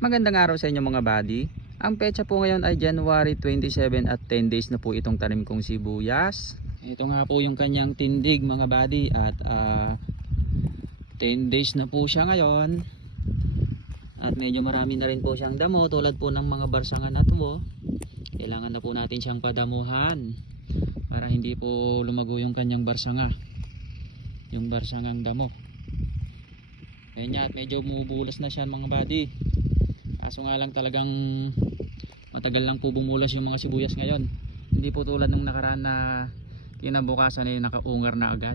Magandang araw sa inyo mga buddy. Ang petsa po ngayon ay January 27 at 10 days na po itong tanim kong sibuyas. Ito nga po yung kanyang tindig mga buddy at 10 days na po siya ngayon. At medyo marami na rin po siyang damo tulad po ng mga barsangan na to. Kailangan na po natin siyang padamuhan para hindi po lumago yung kanyang barsanga. Yung barsangang damo. Ayan nga, at medyo bumubulas na siya mga buddy. Kaso nga lang talagang matagal lang po bumulas yung mga sibuyas ngayon. Hindi po tulad nung nakaraan na kinabukasan ay nakaungar na agad.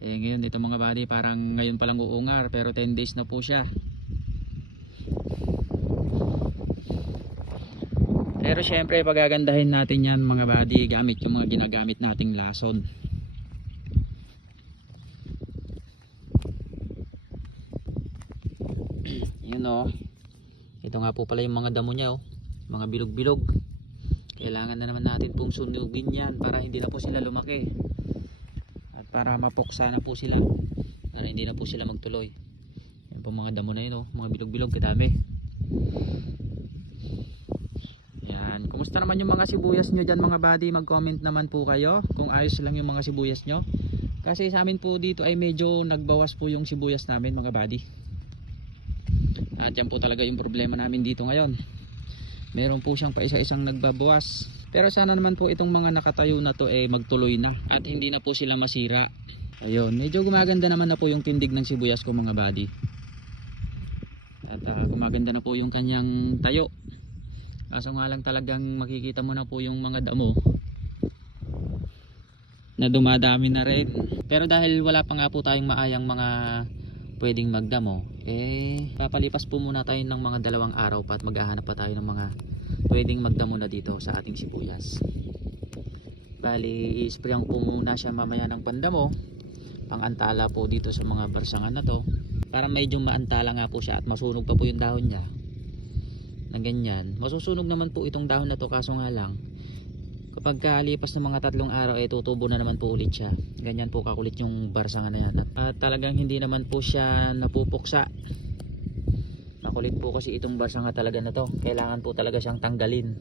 Ngayon dito mga buddy parang ngayon palang uungar pero 10 days na po siya. Pero syempre pagagandahin natin yan mga buddy gamit yung mga ginagamit nating lason. Yun o. Ito nga po pala yung mga damo niya mga bilog-bilog. Kailangan na naman natin pong sunugin yan para hindi na po sila lumaki. At para mapuksa na po sila. Para hindi na po sila magtuloy. Yan po mga damo na yun mga bilog-bilog kadami. Yan. Kumusta naman yung mga sibuyas nyo dyan mga buddy? Mag-comment naman po kayo kung ayos lang yung mga sibuyas nyo. Kasi sa amin po dito ay medyo nagbawas po yung sibuyas namin mga buddy. At yan po talaga yung problema namin dito ngayon. Meron po siyang paisa-isang nagbabawas. Pero sana naman po itong mga nakatayo na to magtuloy na. At hindi na po sila masira. Ayun, medyo gumaganda naman na po yung tindig ng sibuyas ko mga buddy. At gumaganda na po yung kanyang tayo. Kaso nga lang talagang makikita mo na po yung mga damo na dumadami na rin. Pero dahil wala pa nga po tayong maayang mga pwedeng magdamo, papalipas po muna tayo ng mga 2 araw pa at maghahanap pa tayo ng mga pwedeng magdamo na dito sa ating sibuyas. Bali, i-sprayan po muna siya mamaya ng pandamo, pang-antala po dito sa mga barsangan na to, para medyo maantala nga po siya at masunog pa po yung dahon niya na ganyan. Masusunog naman po itong dahon na to, kaso nga lang kapag kalipas ng mga 3 araw tutubo na naman po ulit siya. Ganyan po kakulit yung barsangan na yan. At talagang hindi naman po siya napupuksa. Makulit po kasi itong barsanga talaga na to. Kailangan po talaga siyang tanggalin.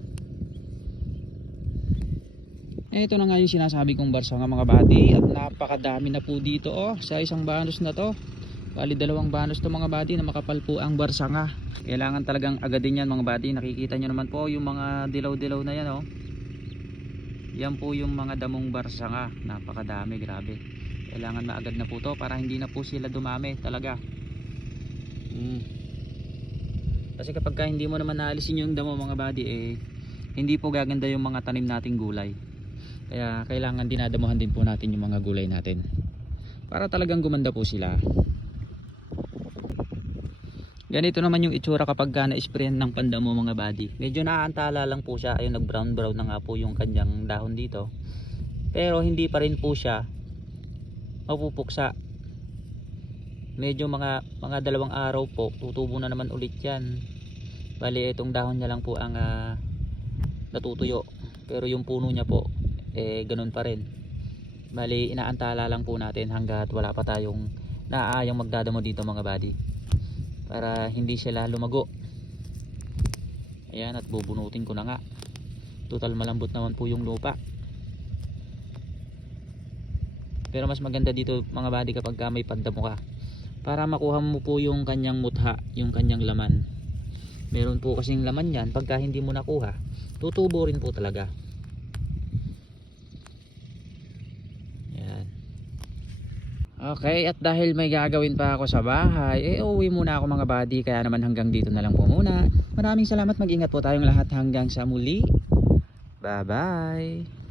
Ito na nga yung sinasabi kong barsanga mga buddy. At napakadami na po dito sa isang banos na to. Bali 2 banos to mga buddy na makapal po ang barsanga. Kailangan talagang agadin yan mga buddy. Nakikita nyo naman po yung mga dilaw-dilaw na yan Yan po yung mga damong barsanga. Napakadami, grabe. Kailangan maagad na po to para hindi na po sila dumami talaga. Kasi kapag hindi mo naman naalisin yung damo mga buddy hindi po gaganda yung mga tanim nating gulay. Kaya kailangan dinadamuhan din po natin yung mga gulay natin para talagang gumanda po sila. Ganito naman yung itsura kapag na-sprayan ng pandamo mga buddy. Medyo naaantala lang po siya. Ayun, nag brown brown na nga po yung kanyang dahon dito. Pero hindi pa rin po siya mapupuksa. Medyo mga 2 araw po tutubo na naman ulit yan. Bali itong dahon niya lang po ang natutuyo. Pero yung puno niya po ganun pa rin. Bali inaantala lang po natin hanggat wala pa tayong naaayang magdadamo dito mga buddy, para hindi sila lumago. Ayan, at bubunutin ko na nga. Total malambot naman po yung lupa. Pero mas maganda dito mga buddy kapag may pandamo ka, para makuha mo po yung kanyang mutha, yung kanyang laman. Meron po kasing laman yan. Pagka hindi mo nakuha, tutubo rin po talaga. Okay, at dahil may gagawin pa ako sa bahay, uuwi muna ako mga buddy. Kaya naman hanggang dito na lang po muna. Maraming salamat, mag-ingat po tayong lahat hanggang sa muli. Bye bye.